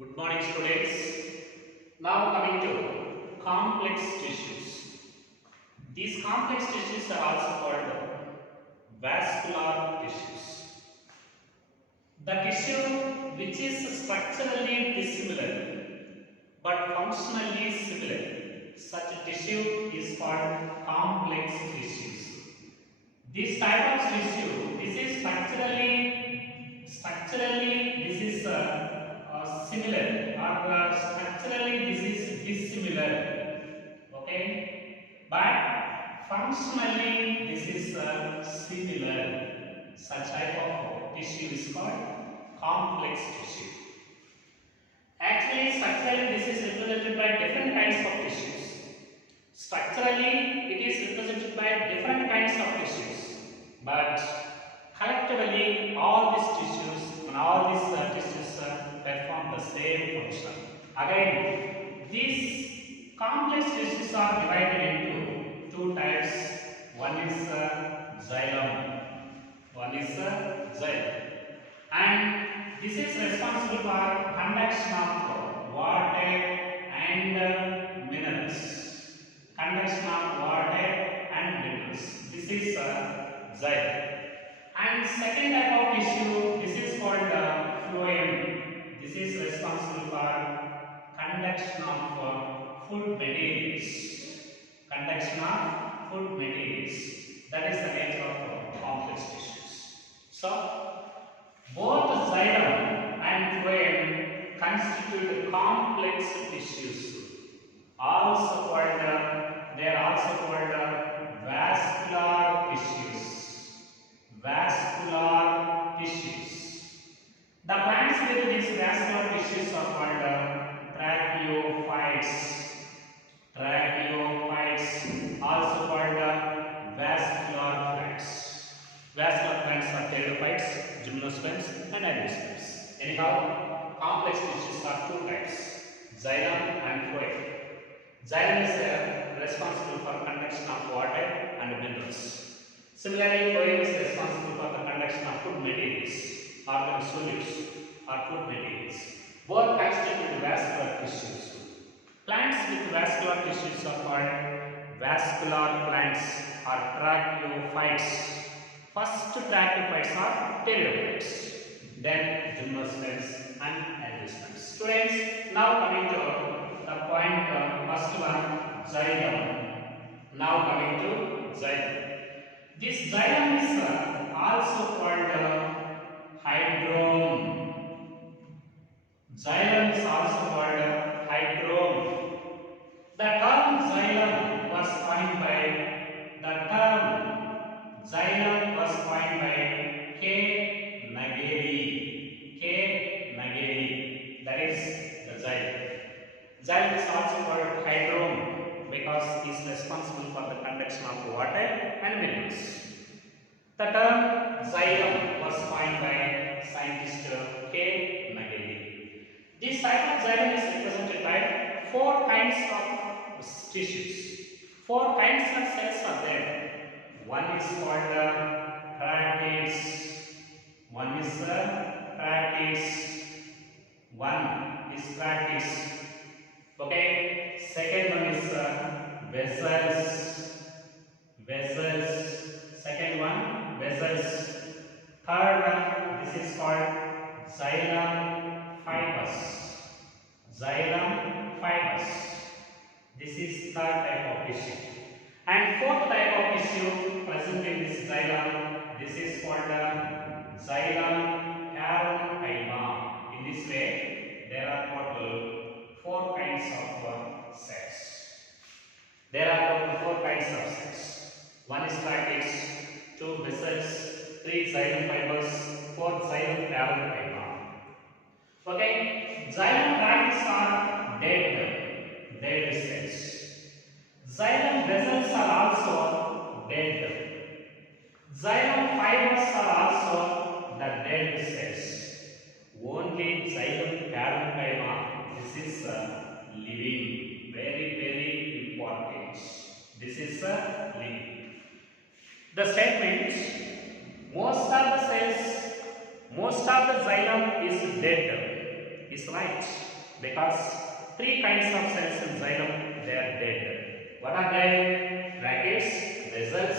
Good morning, students. Now coming to complex tissues. These complex tissues are also called vascular tissues. The tissue which is structurally dissimilar but functionally similar, such tissue is called complex tissues. This type of tissue, this is structurally this is similar, or structurally this is dissimilar, okay, but functionally this is similar. Such type of tissue is called complex tissue. Actually, structurally this is represented by different kinds of tissues. Structurally it is represented by different kinds of tissues, but collectively all these tissues and all these tissues perform the same function. Again, these complex tissues are divided into two types. One is xylem. And this is responsible for conduction of water and minerals. Conduction of water and minerals. This is xylem. And second type of tissue, this is called phloem. This is responsible for conduction of food materials. Conduction of food materials. That is the nature of complex tissues. So, both xylem and phloem constitute complex tissues. Also called, they are also called vascular tissues. Vascular tissues. The plants with these vascular tissues are called tracheophytes. Tracheophytes, also called vascular plants. Vascular plants are pteridophytes, gymnosperms, and angiosperms. Anyhow, complex tissues are two types: xylem and phloem. Xylem is responsible for conduction of water and minerals. Similarly, phloem is responsible for the conduction of food materials, organic solids, or food materials. Both constitute vascular tissues. Plants with vascular tissues are called vascular plants or tracheophytes. First tracheophytes are pteridophytes, then gymnosperms and angiosperms. Students, now coming to the point, first one, xylem. Now coming to xylem. This xylem is also called hydrome. Xylem is also called hydrome. The term xylem was coined by K. Nageli. That is the xylem. Xylem is also called hydrome because it is responsible for the conduction of water and minerals. The term xylem was coined by scientist K. Nageli. This type of xylem is represented by four kinds of tissues. Four kinds of cells are there. One is called tracheids. One is tracheids. Okay. Second one is vessels. Second one, vessels. Third one, this is called xylem fibers. This is third type of tissue. And fourth type of tissue present in this xylem, this is called xylem parenchyma. In this way, there are total four kinds of cells. One is tracheids, two vessels, three xylem fibers, four xylem parenchyma. Okay, xylem tracheids are dead cells. Xylem vessels are also dead. Xylem fibers are also the dead cells. Only xylem parenchyma, this is living. Very important. This is living. The statement, most of the xylem is dead, is right. because three kinds of cells in xylem, they are dead. What are they? Brackets, vessels,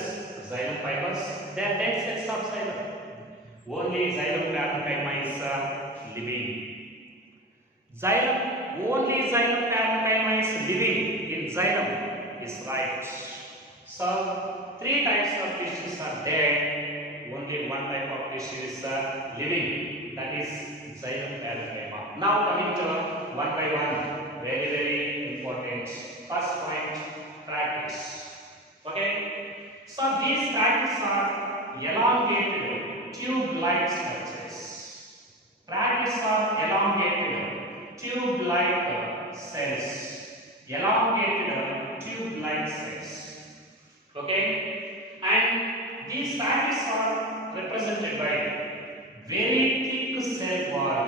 xylem fibers, they are dead cells of xylem. Only xylem parenchyma is living. Only xylem parenchyma is living in xylem is right. So three types of tissues are there. Only one type of tissue is living, that is xylem parenchyma. Now coming to one by one, very important. First point, practice. Okay. So these tracts are elongated tube-like structures. Tracts are elongated tube-like cells. Elongated tube-like cells. Okay, and these tracts are represented by very thick cell wall.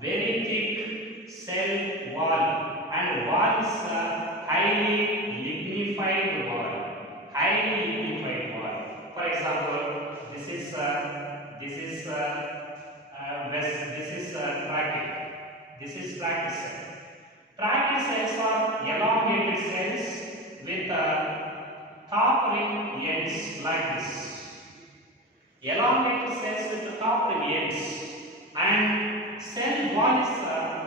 Very thick cell wall, and wall is a highly lignified wall. Highly lignified wall. For example, this is trachy. This is trachy cell. Trachy cells are elongated cells with top ring ends like this. Elongated cells with the top ring ends, and cell wall is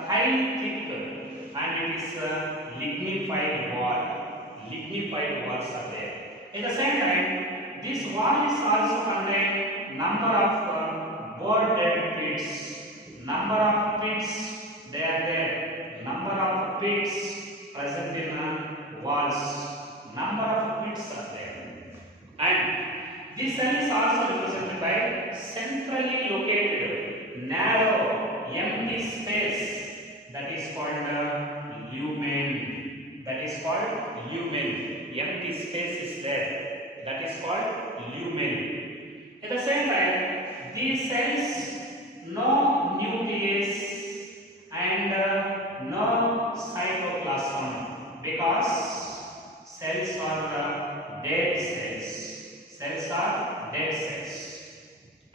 highly thick, and it is a lignified wall. Lignified walls are there. At the same time, this wall is also contain number of boarded pits. Number of pits, they are there. Number of pits present in walls. Number of pits are there. And this cell is also represented by centrally located narrow empty space, that is called lumen. That is called lumen. Empty space is there. That is called lumen. At the same time, these cells, no nucleus and no cytoplasm, because cells are dead cells. Cells are dead cells.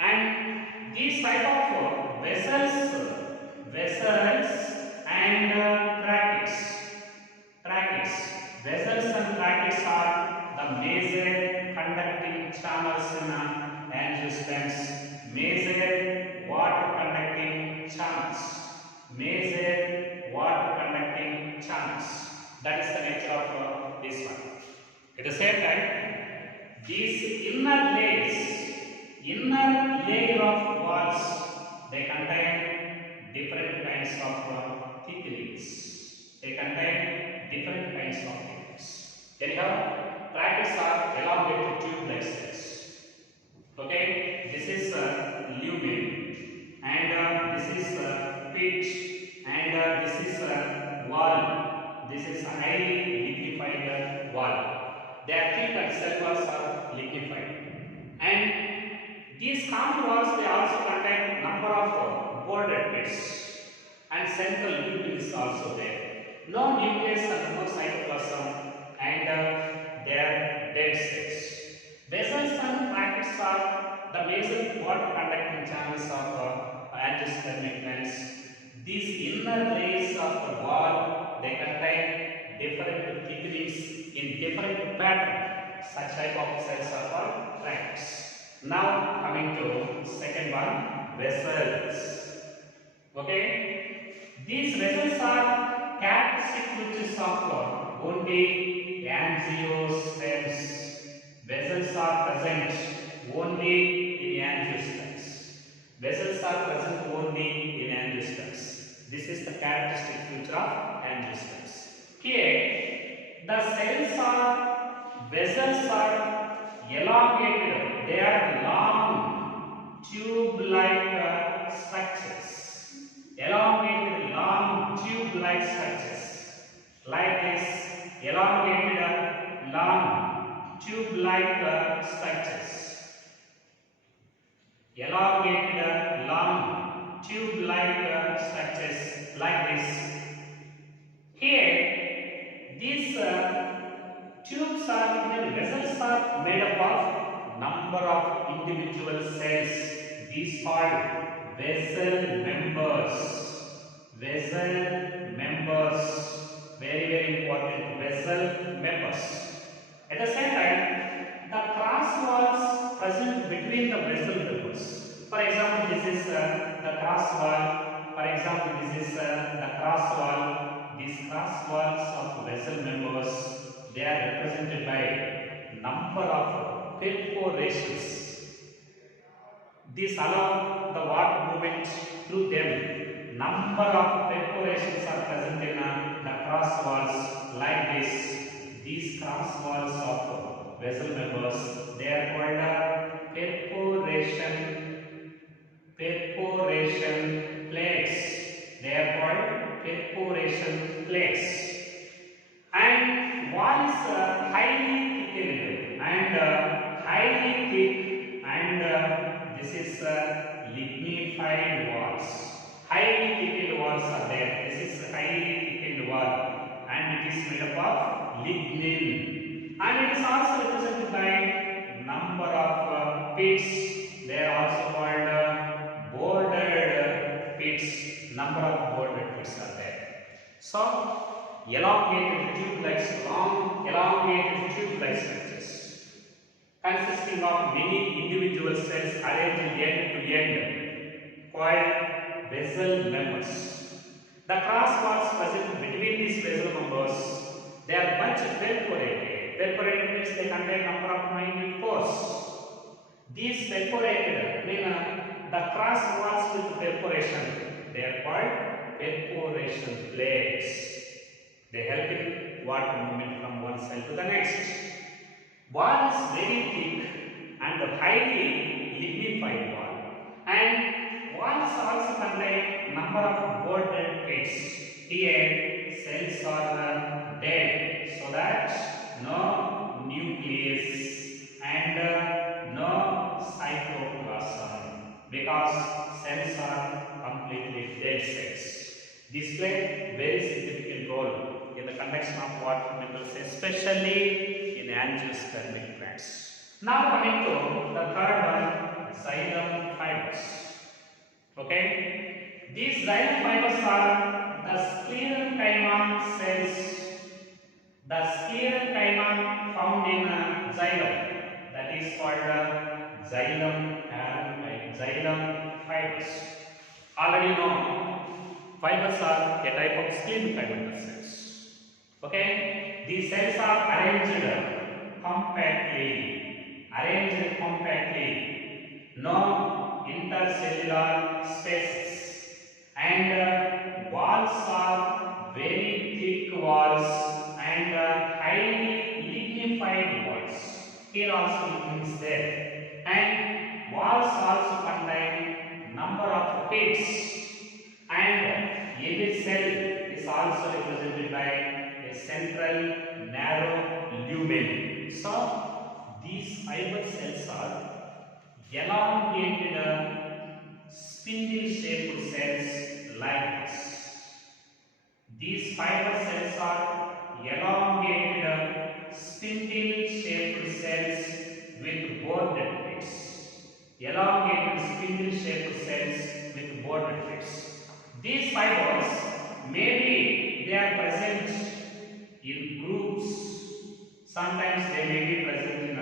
And these type of vessels and tracheids. Vessels and tracheids are the major conducting channels in angiostems. Major water conducting channels. Major water conducting channels. That is the nature of this one. At the same time, these inner layer of walls, they contain different kinds of thickenings. They contain different kinds of thickenings. Anyhow, tracheids are elongated tube-like cells. Okay, this is lumen, and this is pit, and this is wall. This is highly lignified wall. Their thick and cell walls are lignified, and these common walls, they also contain number of boarded pits, and central lumen is also there. No nucleus and no cytoplasm, and they are dead cells. Vessels and tracheids are the major water conducting channels of angiospermic glands. These inner layers of the wall, they contain different thickenings in different pattern. Such type of cells are called tracheids. Now coming to second one, vessels. Okay, these vessels are characteristic features of only angiostems. Vessels are present only in angiostems. Vessels are present only in angiostems. This is the characteristic feature of angiostems. Here, the vessels are elongated. They are long tube-like structures. Elongated long tube-like structures. Like this, elongated long tube-like structures. Elongated long tube-like structures like this. Here, these tubes are, vessels are made up of number of individual cells. These called vessel members. Vessel At the same time, the cross walls present between the vessel members. For example, this is the cross wall. For example, this is the cross wall. These cross walls of vessel members, they are represented by number of perforations. These allow the water movement through them. Number of perforations are present in the cross walls like this. These cross walls of vessel members, they are called perforation plates. They are called perforation plates. And wall is highly thickened and highly thick, and this is lignified walls. Highly thickened walls are there. This is highly thickened wall, and it is made up of lignin, and it is also represented by number of pits. They are also called boarded pits. Number of boarded pits are there. So elongated tube-like structures consisting of many individual cells arranged end to end called vessel members. The cross walls present between these vessel members, they are much perforated. Perforated means they contain number of minute pores. These perforated mean the cross walls with perforation. They are called perforation plates. They help in water movement from one cell to the next. Wall is very thick and highly lignified wall, and walls also contain number of boarded pits. Here cells are dead, so that no nucleus and no cytoplasm, because cells are completely dead cells. These play very significant role in the conduction of water minerals, especially in angiospermic plants. Now coming to the third one, xylem fibers. Okay, these xylem fibers are the sclerenchyma cells. The sclerenchyma found in xylem, that is called xylem fibers. Already know, fibers are a type of sclerenchyma cells. Okay, these cells are arranged compactly, no intercellular spaces, and walls are very thick walls and highly lignified walls. Here also lignin is there, and walls also contain number of pits, and every cell is also represented by a central narrow lumen. So these fiber cells are elongated spindle shaped cells like this. These fiber cells are elongated spindle shaped cells with boarded pits. Elongated spindle shaped cells with boarded pits. These fibers, maybe they are present in groups, sometimes they may be present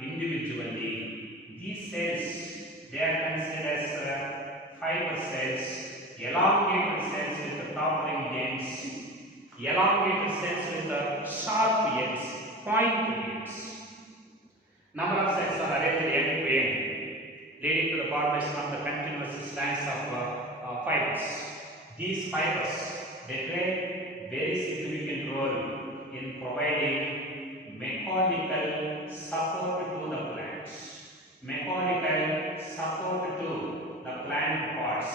individually. These cells, they are considered as fiber cells, elongated cells with tapering ends, elongated cells with sharp ends, pointed ends. Number of cells are arranged end to end, leading to the formation of the continuous strands of fibers. These fibers, they play very significant role in providing mechanical support to the plants. Mechanical support to the plant parts.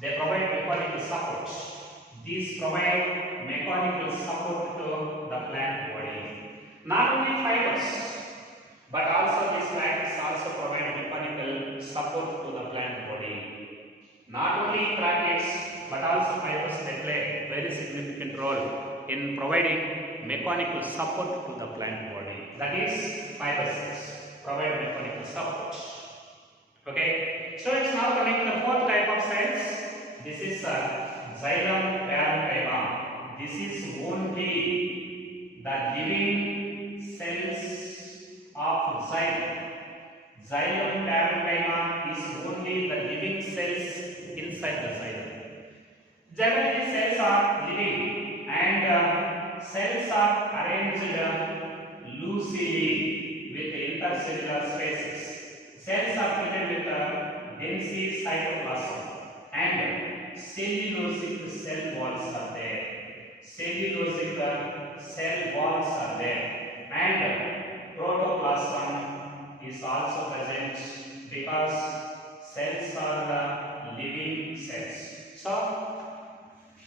They provide mechanical support. These provide mechanical support to the plant body. Not only fibers, but also these plants also provide mechanical support to the plant body. Not only brackets, but also fibers, they play very significant role in providing mechanical support to the plant body. That is, fiber cells provide mechanical support. Okay, so it's now coming to the fourth type of cells. This is xylem parenchyma. This is only the living cells xylem. Xylem parenchyma is only the living cells inside the xylem. Generally, cells are living and cells are arranged loosely with intercellular spaces. Cells are filled with dense cytoplasm and cellulosic cell walls are there. Cellulosic cell walls are there and protoplasm is also present because cells are the living cells. So,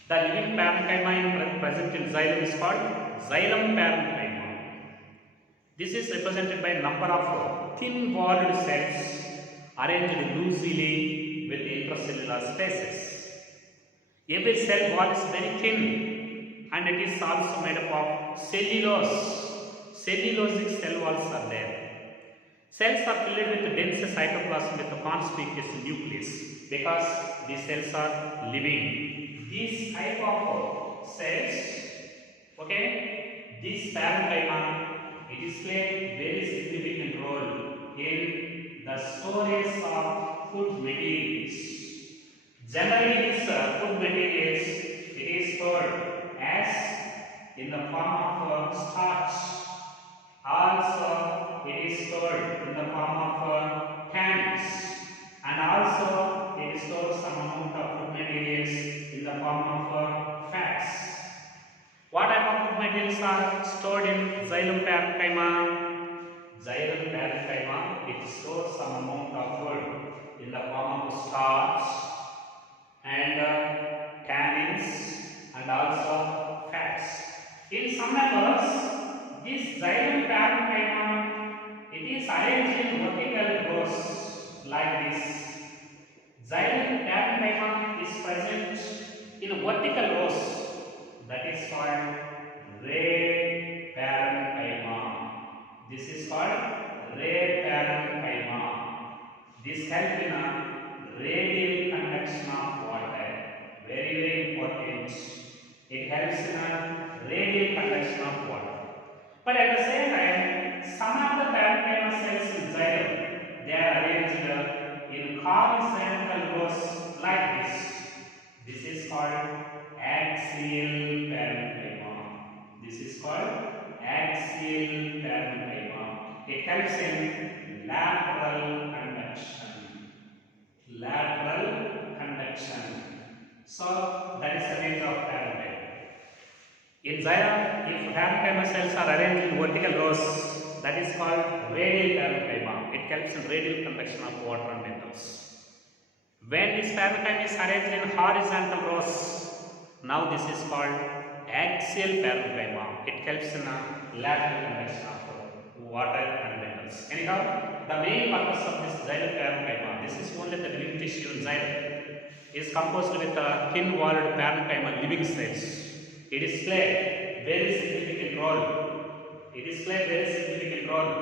the living parenchyma present in xylem is called xylem parenchyma. This is represented by number of thin-walled cells arranged loosely with intracellular spaces. Every cell wall is very thin and it is also made up of cellulose. Cellulosic cell walls are there. Cells are filled with dense cytoplasm with a conspicuous nucleus because these cells are living. These type of cells, okay, this parenchyma, it is played very significant role in the storage of food materials. Generally, this food materials, it is stored as in the form of starch. Also, it is stored in the form of cans, and also it is stored some amount of food materials in the form of fats. What type of food materials are stored in xylem parenchyma? Xylem parenchyma, it stores some amount of food in the form of starch and tannins and also fats. In some members, this xylem parenchyma, it is arranged in vertical rows like this. Xylem parenchyma is present in vertical rows. That is called ray parenchyma. This is called ray parenchyma. This helps in a radial conduction of water. Very, very important. It helps in a radial conduction of water. But at the same time, some of the parenchyma cells in xylem, they are arranged in horizontal rows like this. This is called axial parenchyma. This is called axial parenchyma. It helps in lateral conduction. Lateral conduction. So that is the nature of parenchyma. In xylem, if parenchyma cells are arranged in vertical rows, that is called radial parenchyma. It helps in radial conduction of water and minerals. When this parenchyma is arranged in horizontal rows, now this is called axial parenchyma. It helps in a lateral conduction of water and minerals. Anyhow, the main purpose of this xylem parenchyma, this is only the living tissue in xylem, is composed with a thin-walled parenchyma living cells. It is played very significant role. It is played very significant role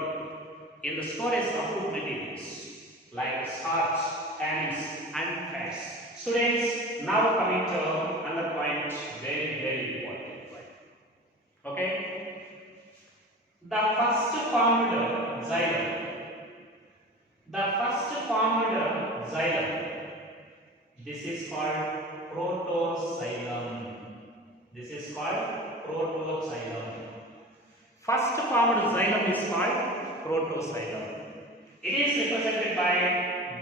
in the storage of food materials like starch, tannins and fats. Students, now coming to another point, very, very important. Okay? The first formed xylem. The first formed xylem. This is called protoxylem. This is called protoxylem. First formed xylem is called protoxylem. It is represented by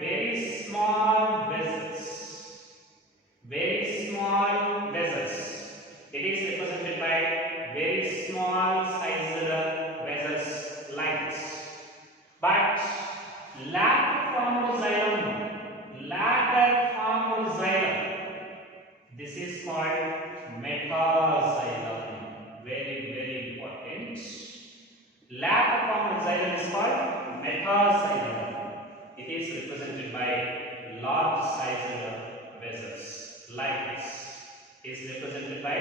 very small vessels. Very small vessels. It is represented by very small sized vessels like this. But later formed xylem, this is called metaxylem. Very, very important. Later formed xylem is called metaxylem. It is represented by large sized vessels like this. It is represented by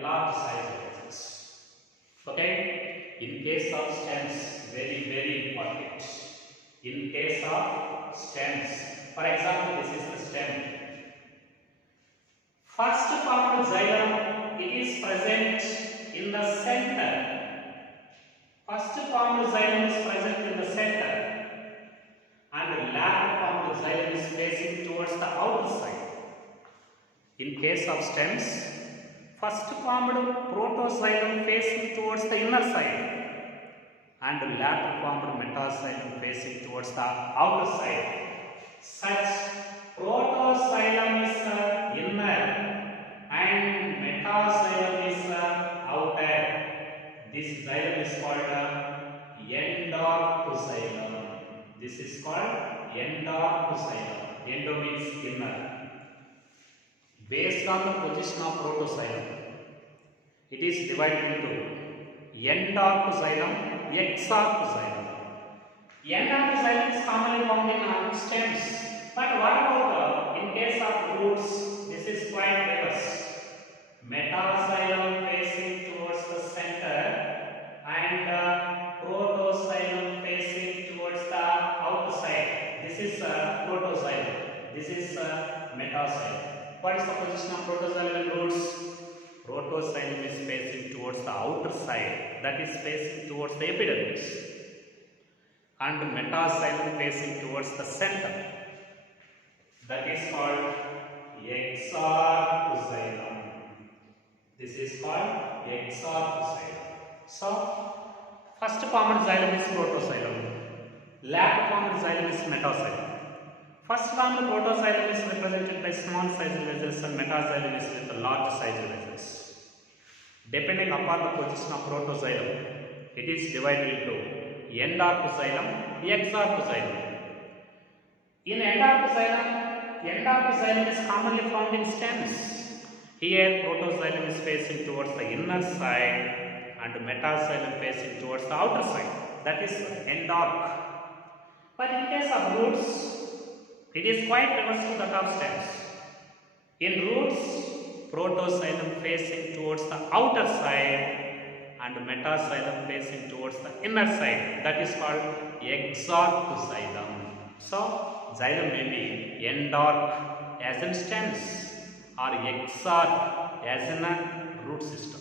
large sized vessels. Okay? In case of stems, very, very important. In case of stems, for example, this is the stem. First formed xylem, it is present in the center. First formed xylem is present in the center and latter formed xylem is facing towards the outer side. In case of stems, first formed protoxylem facing towards the inner side and latter formed metaxylem facing towards the outer side. Such protoxylem is inner and metaxylem is outer. This xylem is called endoxylem. This is called endoxylem. Endo means inner. Based on the position of protoxylem, it is divided into endoxylem, exoxylem. Endoxylem is commonly found in stems, but what about in case of roots? This is quite reverse. Metaxylem facing towards the center and protoxylem facing towards the outer side. This is protoxylem. This is metaxylem. What is the position of protoxylem in roots? Protoxylem is facing towards the outer side, that is facing towards the epidermis, and metaxylem facing towards the center, that is called exoxylem. This is called exoxylem. So, first formed xylem is protoxylem, latter formed xylem is metaxylem. First formed protoxylem is represented by small sized vessels and metaxylem is with large sized vessels. Depending upon the position of protoxylem, it is divided into endoxylem, exoxylem. In endoxylem is commonly found in stems. Here protoxylem is facing towards the inner side and metaxylem facing towards the outer side, that is endox. But in case of roots, it is quite reverse to that of stems. In roots, protoxylem facing towards the outer side and metaxylem facing towards the inner side, that is called exoxylem. So, xylem may be endox as in stems or exox as in a root system.